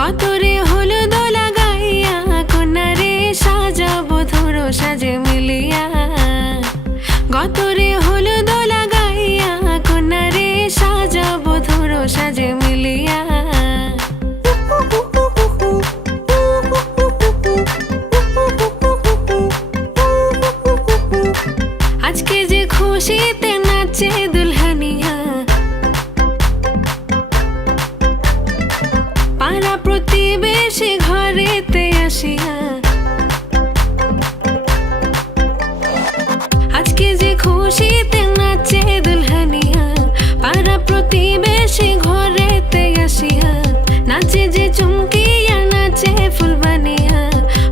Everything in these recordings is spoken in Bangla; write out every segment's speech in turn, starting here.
গতরে হলুদ লাগাইয়া, কন্যারে সাজাবো, ধরো সাজে মিলিয়া। গতরে হলুদ লাগাইয়া, কন্যারে সাজাবো, ধরো সাজে মিলিয়া। আজকে যে খুশিতে খুশিতে নাচে দুলহানিয়া, পাড়া প্রতিবেশী ঘরেতে আসিয়া, নাচে যে চুমকিয়া, নাচে ফুলবানিয়া,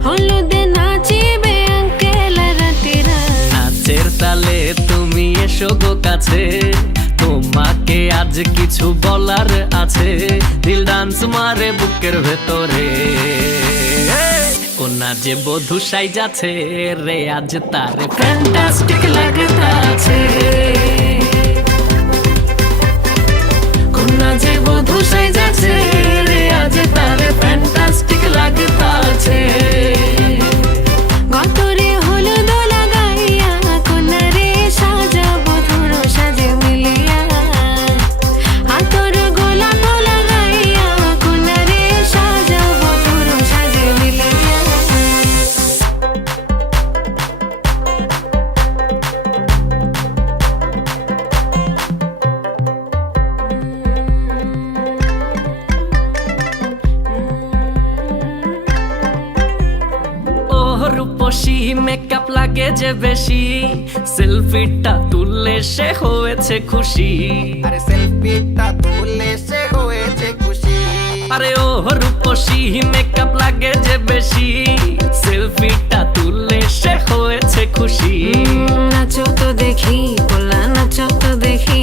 হলুদে নাচিবে আঙ্কেল রাতিরা নাচের তালে তুমি এসো কাছে, তোমাকে আজ কিছু বলার আছে, দিল ডান্স মারে বুকের ভেতরে। কোনা যে বধু সাইজ যাচ্ছে রে আজ তার ফ্যান্টাস্টিক লাগতাছে। রূপসী মেকআপ লাগে যে বেশি। সেলফিটা তুললে সে হয়েছে খুশি। আরে সেলফিটা তুলে সে হয়েছে খুশি। আরে ও রূপসী মেকআপ লাগে যে বেশি। সেলফিটা তুললে সে হয়েছে খুশি। নাচো তো দেখি গোলা নাচো তো দেখি।